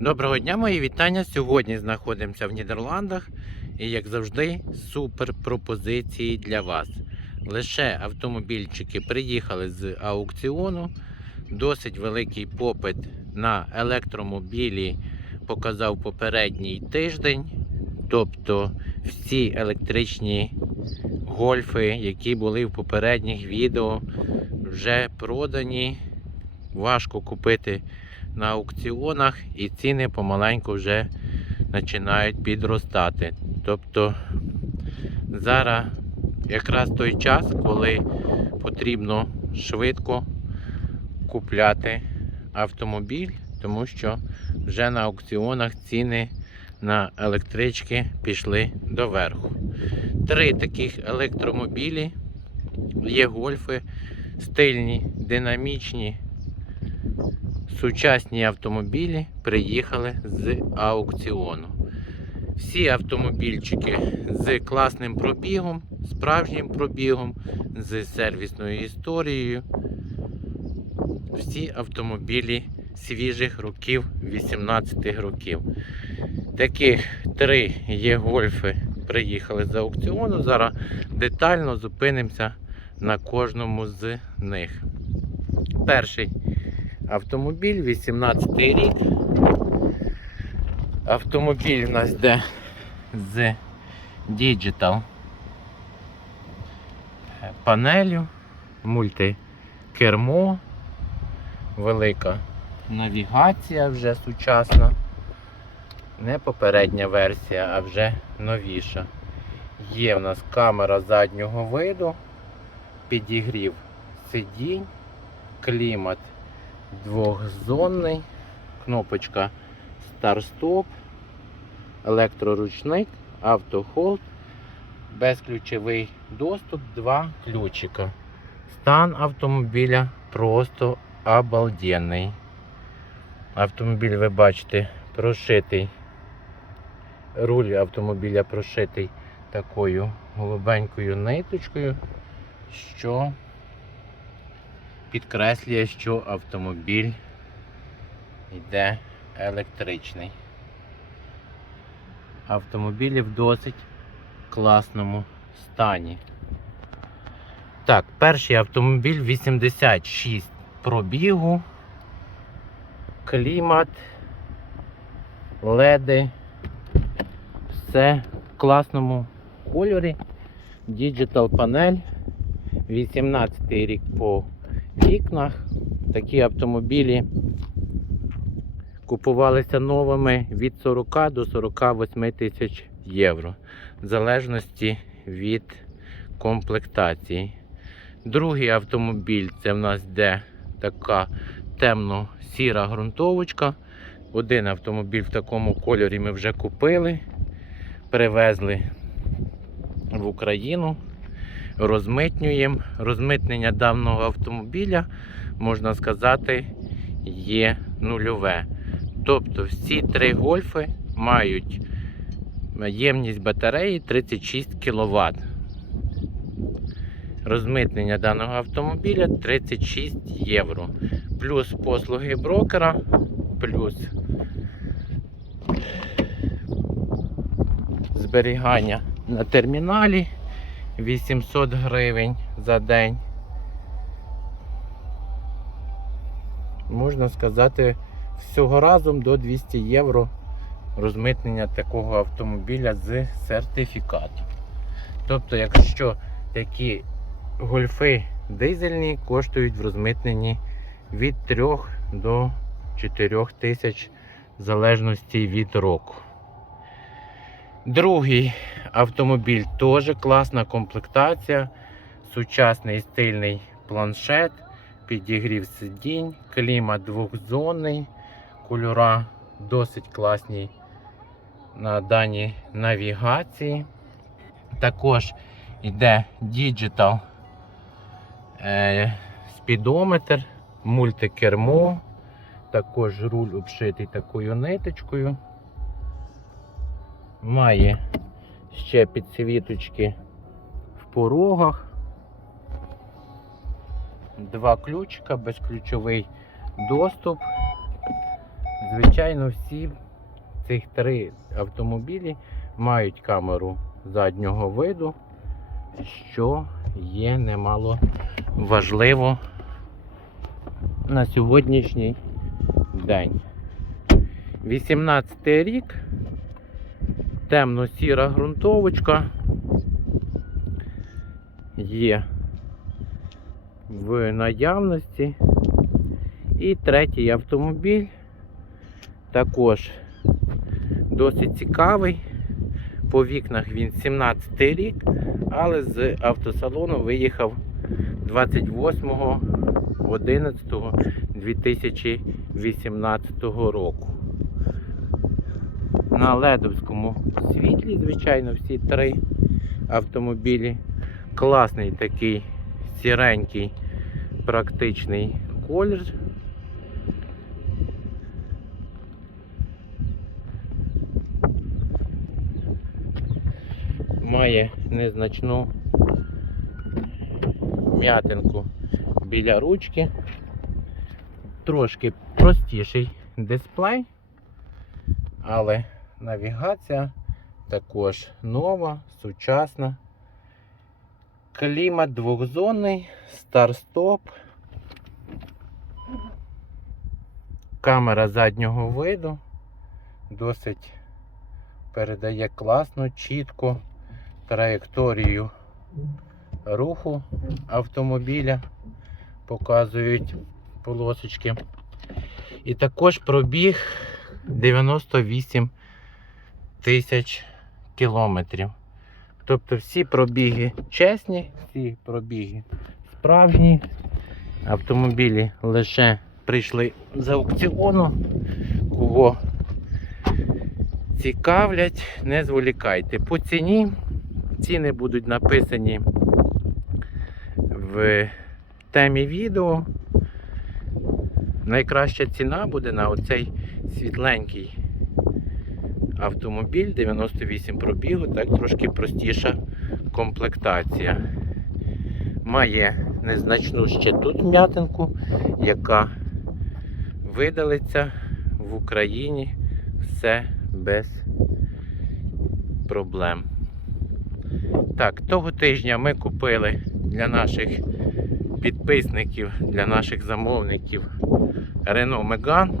Доброго дня, мої вітання. Сьогодні знаходимося в Нідерландах і, як завжди, супер пропозиції для вас. Лише автомобільчики приїхали з аукціону. Досить великий попит на електромобілі показав попередній тиждень. Тобто всі електричні гольфи, які були в попередніх відео, вже продані. Важко купити на аукціонах і ціни помаленьку вже починають підростати. Тобто зараз якраз той час, коли потрібно швидко купляти автомобіль, тому що вже на аукціонах ціни на електрички пішли доверху. Три таких електромобілі є гольфи, стильні, динамічні, сучасні автомобілі приїхали з аукціону. Всі автомобільчики з класним пробігом, справжнім пробігом, з сервісною історією. Всі автомобілі свіжих років, 18 років. Таких три є гольфи, приїхали з аукціону. Зараз детально зупинимося на кожному з них. Перший автомобіль, 18 рік. Автомобіль у нас йде з Digital панелю, мультикермо, велика навігація вже сучасна. Не попередня версія, а вже новіша. Є в нас камера заднього виду, підігрів сидінь, клімат двохзонний, кнопочка старт-стоп, електроручник, автохолд, безключовий доступ, два ключика. Стан автомобіля просто обалденний. Автомобіль, ви бачите, прошитий. Руль автомобіля прошитий такою голубенькою ниточкою, що підкреслює, що автомобіль йде електричний. Автомобілі в досить класному стані. Так, перший автомобіль 86 пробігу, клімат, леди, все в класному кольорі. Digital панель, 18 рік по вікнах. Такі автомобілі купувалися новими від 40 до 48 тисяч євро, в залежності від комплектації. Другий автомобіль це в нас йде така темно-сіра ґрунтовочка. Один автомобіль в такому кольорі ми вже купили, привезли в Україну розмитнюємо. Розмитнення даного автомобіля, можна сказати, є нульове. Тобто всі три гольфи мають ємність батареї 36 кВт. Розмитнення даного автомобіля 36 євро. Плюс послуги брокера, плюс зберігання на терміналі. 800 гривень за день. Можна сказати, всього разом до 200 євро розмитнення такого автомобіля з сертифікату. Тобто, якщо такі гольфи дизельні коштують в розмитненні від 3 до 4 тисяч в залежності від року. Другий автомобіль теж класна комплектація, сучасний стильний планшет, підігрів сидінь, клімат двохзонний, кольора досить класні на даній навігації. Також йде Digital е, спідометр, мультикермо, також руль обшитий такою ниточкою. Має ще підсвіточки в порогах. Два ключика, безключовий доступ. звичайно, всі цих три автомобілі мають камеру заднього виду, що є немало важливо на сьогоднішній день. 18 рік, темно-сіра ґрунтовочка є в наявності. І третій автомобіль також досить цікавий. По вікнах він 17 рік, але з автосалону виїхав 28.11.2018 року. На ледовському світлі, звичайно, всі три автомобілі. Класний такий сіренький практичний колір. Має незначну м'ятинку біля ручки. Трошки простіший дисплей, але навігація також нова, сучасна. Клімат двохзонний, старт-стоп. Камера заднього виду досить передає класно, чітко траєкторію руху автомобіля, показують полосочки. І також пробіг 98 тисяч кілометрів. Тобто всі пробіги чесні, всі пробіги справжні. Автомобілі лише прийшли з аукціону. Кого цікавлять, не зволікайте. По ціні ціни будуть написані в темі відео. Найкраща ціна буде на оцей світленький автомобіль 98 пробігу, так трошки простіша комплектація. Має незначну ще тут м'ятинку, яка видалиться в Україні все без проблем. Так, того тижня ми купили для наших підписників, для наших замовників Renault Megane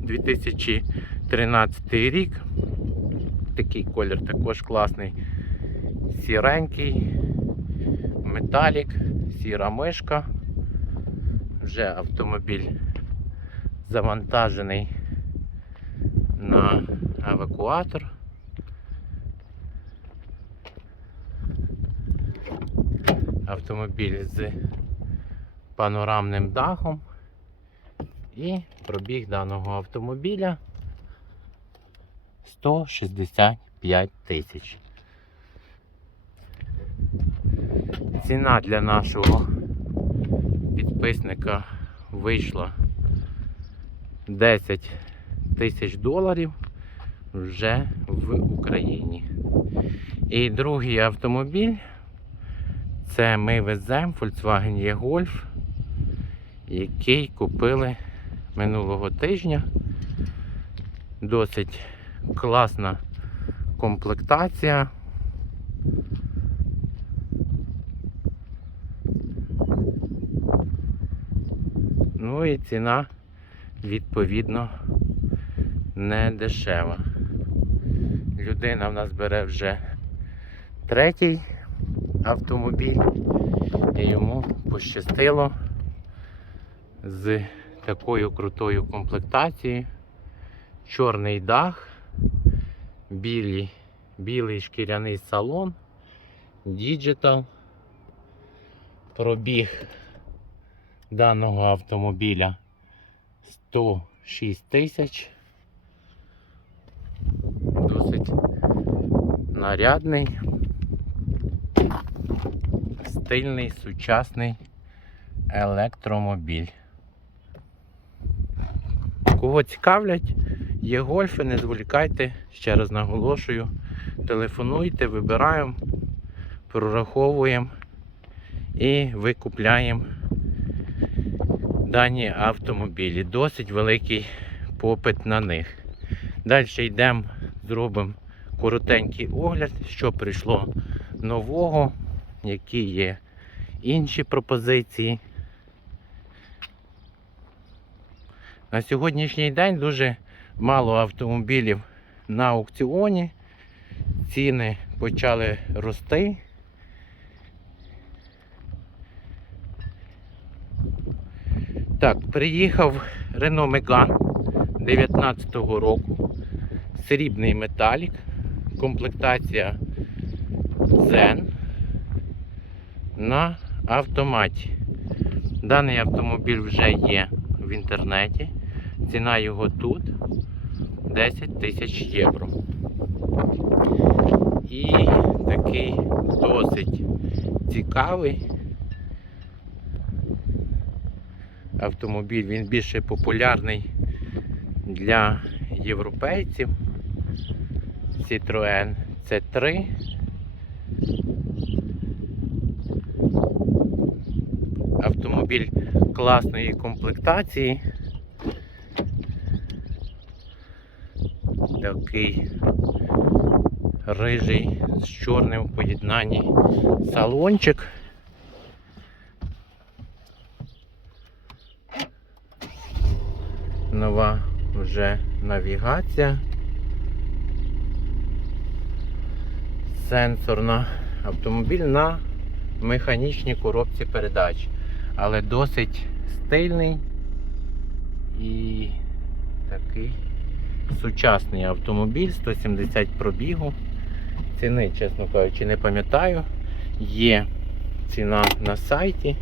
2013 рік. Такий колір також класний. Сіренький, металік, сіра мишка. Вже автомобіль завантажений на евакуатор. Автомобіль з панорамним дахом і пробіг даного автомобіля 165 тисяч. Ціна для нашого підписника вийшла 10 тисяч доларів вже в Україні. І другий автомобіль це ми веземо Volkswagen E-Golf, який купили минулого тижня. Досить класна комплектація. Ну і ціна відповідно не дешева. Людина в нас бере вже третій автомобіль і йому пощастило з такою крутою комплектацією. Чорний дах, білий, білий шкіряний салон, діджитал, пробіг даного автомобіля 106 тисяч. Досить нарядний, стильний, сучасний електромобіль. Кого цікавлять, є гольфи, не зволікайте, ще раз наголошую. Телефонуйте, вибираємо, прораховуємо і викупляємо дані автомобілі. Досить великий попит на них. Далі йдемо, зробимо коротенький огляд, що прийшло нового, які є інші пропозиції. На сьогоднішній день дуже мало автомобілів на аукціоні. Ціни почали рости. Так, приїхав Renault Megane 19-го року. Срібний металік, комплектація Zen на автоматі. Даний автомобіль вже є в інтернеті. Ціна його тут 10 тисяч євро. І такий досить цікавий автомобіль. Він більше популярний для європейців. Citroën C3. Автомобіль класної комплектації. Такий рижий з чорним в поєднанні салончик. Нова вже навігація. Сенсорна автомобіль на механічній коробці передач, але досить стильний і такий сучасний автомобіль, 170 пробігу. Ціни, чесно кажучи, не пам'ятаю. Є ціна на сайті.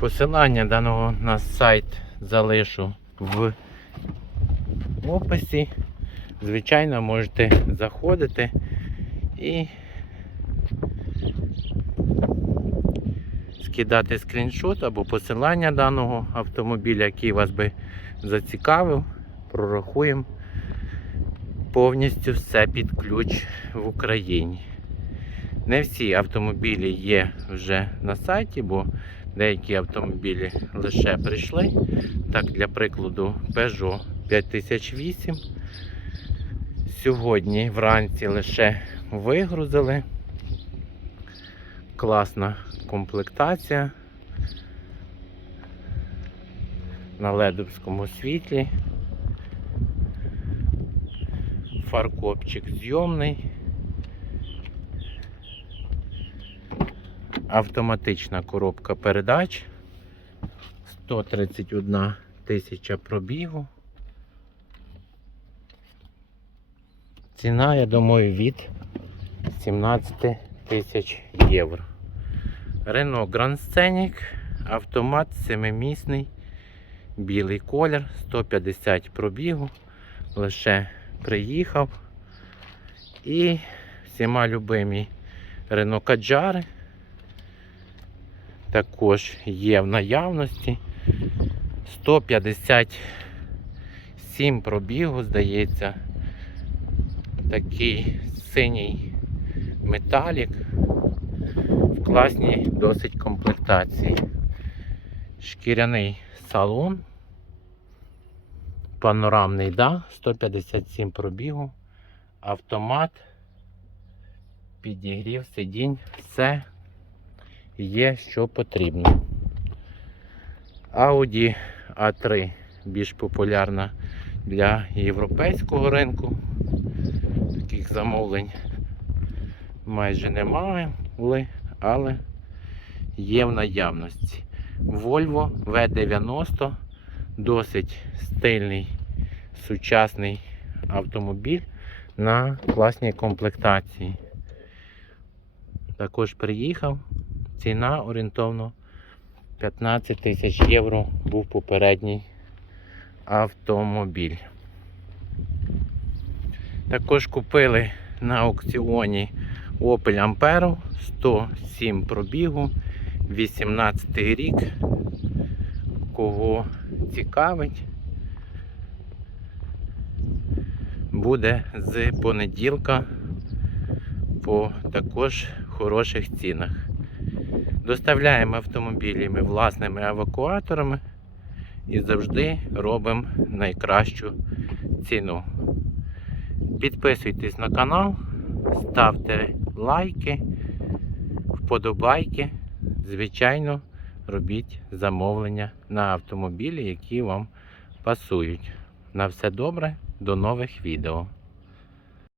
Посилання даного на сайт залишу в описі. Звичайно, можете заходити і скидати скріншот або посилання даного автомобіля, який вас би зацікавив. Прорахуємо повністю все під ключ в Україні. Не всі автомобілі є вже на сайті, бо деякі автомобілі лише прийшли. Так, для прикладу, Peugeot 5008. Сьогодні вранці лише вигрузили. Класна комплектація на ледовському світлі. Фаркопчик зйомний. Автоматична коробка передач. 131 тисяча пробігу. Ціна, я думаю, від 17 тисяч євро. Renault Grand Scenic, автомат 7-місний, білий колір, 150 пробігу, лише приїхав. І всіма любимі Renault Kadjar також є в наявності. 157 пробігу, здається, такий синій металік класній досить комплектації. Шкіряний салон, панорамний дах, 157 пробігу, автомат, підігрів, сидінь, все є, що потрібно. Audi A3 більш популярна для європейського ринку. Таких замовлень майже немає, але є в наявності. Volvo V90 досить стильний сучасний автомобіль на класній комплектації. Також приїхав. Ціна орієнтовно 15 тисяч євро був попередній автомобіль. Також купили на аукціоні Opel Ampero 107 пробігу, 18 рік. Кого цікавить, буде з понеділка по також хороших цінах. Доставляємо автомобілі ми власними евакуаторами і завжди робимо найкращу ціну. Підписуйтесь на канал, ставте лайки, вподобайки. Звичайно, робіть замовлення на автомобілі, які вам пасують. На все добре, до нових відео.